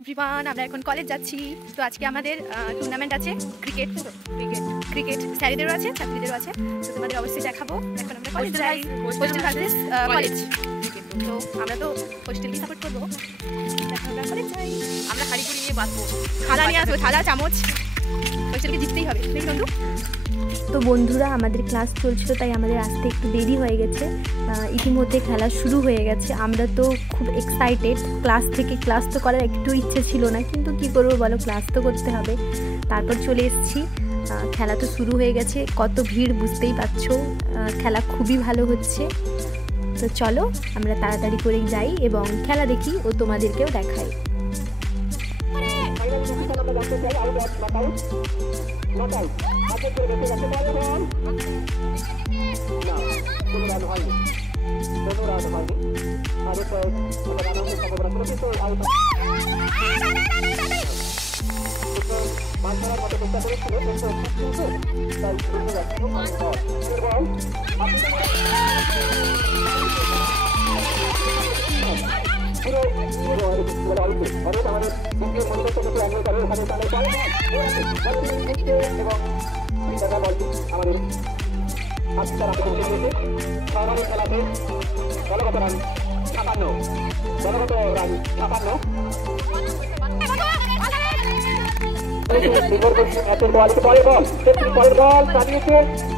Everyone, আমরা এখন college যাচ্ছি। তো আজকে আমাদের টুর্নামেন্ট আছে, ক্রিকেট স্যারেদেরও আছে, ছাত্রীদেরও আছে। তো তোমাদের অবশ্যই দেখাবো। এখন আমরা কলেজ যাই, হোস্টেল ভার্সেস কলেজ। তো আমরা তো হোস্টেলকে সাপোর্ট করবো। এখন আমরা কলেজ যাই, আমরা হাড়িগুড়ি নিয়ে বাঁচবো, থালা নিয়ে আসবো, থালা চামচ। হোস্টেলকে জিততেই হবে, দেখি বন্ধু। তো বন্ধুরা, আমাদের ক্লাস চলছিল, তাই আমাদের আসতে একটু দেরি হয়ে গেছে। ইতিমধ্যে খেলা শুরু হয়ে গেছে। আমরা তো খুব এক্সাইটেড। ক্লাস তো করার একটু ইচ্ছে ছিল না, কিন্তু কি করবো বলো, ক্লাস তো করতে হবে। তারপর চলে এসেছি। খেলা তো শুরু হয়ে গেছে, কত ভিড় বুঝতেই পারছো। খেলা খুবই ভালো হচ্ছে। তো চলো আমরা তাড়াতাড়ি করে যাই এবং খেলা দেখি ও তোমাদেরকেও দেখাই।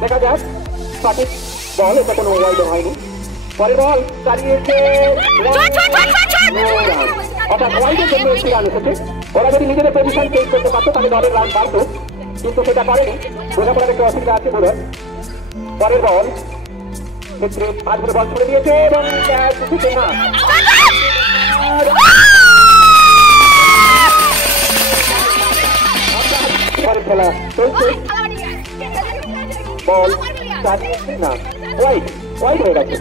দেখা যাক সঠিক বল, এটা কোনো ওয়াইড হয়নি। পরের বল চালিয়েছে, অর্থাৎ ওয়াইডের জন্য একটি রান এসেছে। ওরা যদি নিজেদের পজিশন চেঞ্জ করতে পারতো তাহলে দলের রান বাড়তো, কিন্তু সেটা পারেনি। বোঝাপড়ার একটা অসুবিধা আছে বোধ হয়। পরের বল ক্ষেত্রে 5 বলে বল ছড়ে দিয়েছে এবং না পরের খেলা চলছে। বল চালিয়েছে না, ওয়াইড হয়ে গেছে।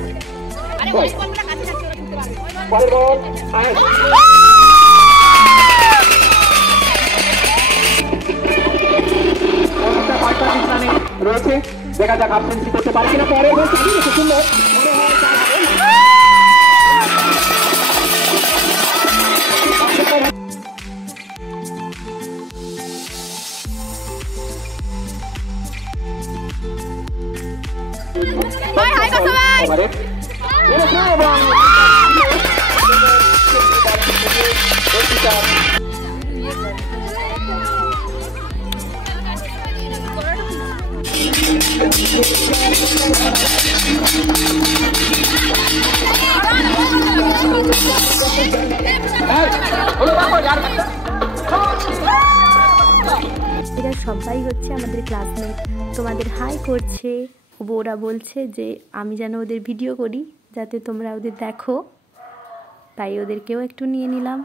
পরের বল রয়েছে, দেখা যাক আপসেন্সি করতে পারে কিনা। পরের বল সুন্দর এরা সবাই হচ্ছে আমাদের ক্লাসমেট। তোমাদের হাই করছে। ওরা বলছে যে আমি যেন ওদের ভিডিও করি, যাতে তোমরা ওদের দেখো, তাই ওদেরকেও একটু নিয়ে নিলাম।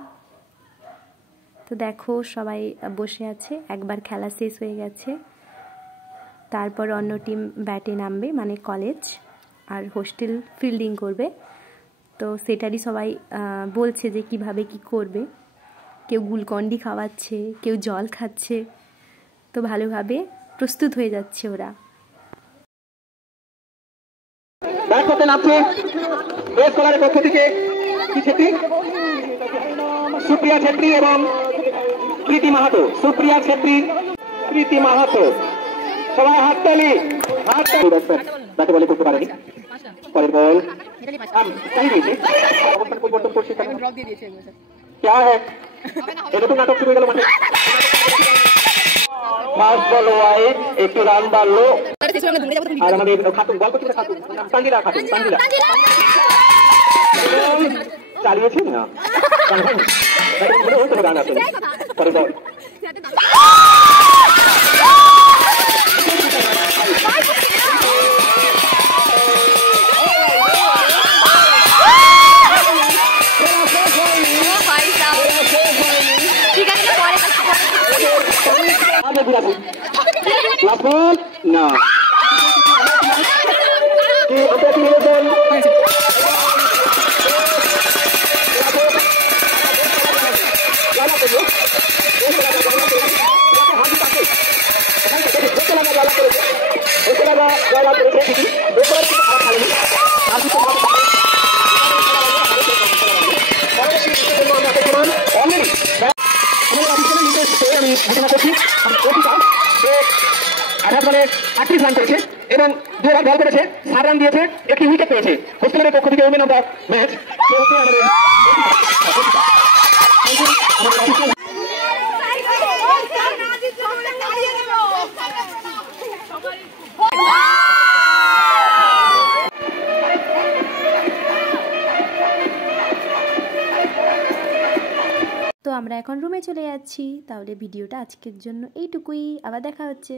তো দেখো সবাই বসে আছে। একবার খেলা শেষ হয়ে গেছে, তারপর অন্য টিম ব্যাটে নামবে, মানে কলেজ, আর হোস্টেল ফিল্ডিং করবে। তো সেটারই সবাই বলছে যে কিভাবে কি করবে। কেউ গ্লুকন্ডি খাওয়াচ্ছে, কেউ জল খাচ্ছে। তো ভালোভাবে প্রস্তুত হয়ে যাচ্ছে ওরা। ব্যাট করতে নামছে বেস কলারের পক্ষ থেকে সুপ্রিয়া ছেত্রী এবং প্রীতি মাহাতো। সুপ্রিয়া ছেত্রী, প্রীতি মাহাতো, সবাই হাততালি। ব্যাটে বলে করতে পারেনি। পরের বল অবস্থান পরিবর্তন করছে। क्या है এটা তো নাটক শুরু হয়ে গেল। মানে ফার্স্ট বল ওয়াইড, একটি রান বাড়লো। আর আমাদের খাতুন বল করতে, খাতুন তানজিলা চালিয়েছে না, রান আছে। পরে বল না ঘোষণা করছি যে আঘাত বলে 38 রান করেছে এবং 2 ওভার বল করেছে 7 রান দিয়েছে, একটি উইকেট পেয়েছে। হোস্টেলের পক্ষ থেকে উইমেন অফ দ্য ম্যাচ তো আমরা এখন রুমে চলে যাচ্ছি। তাহলে ভিডিওটা আজকের জন্য এইটুকুই, আবার দেখা হচ্ছে।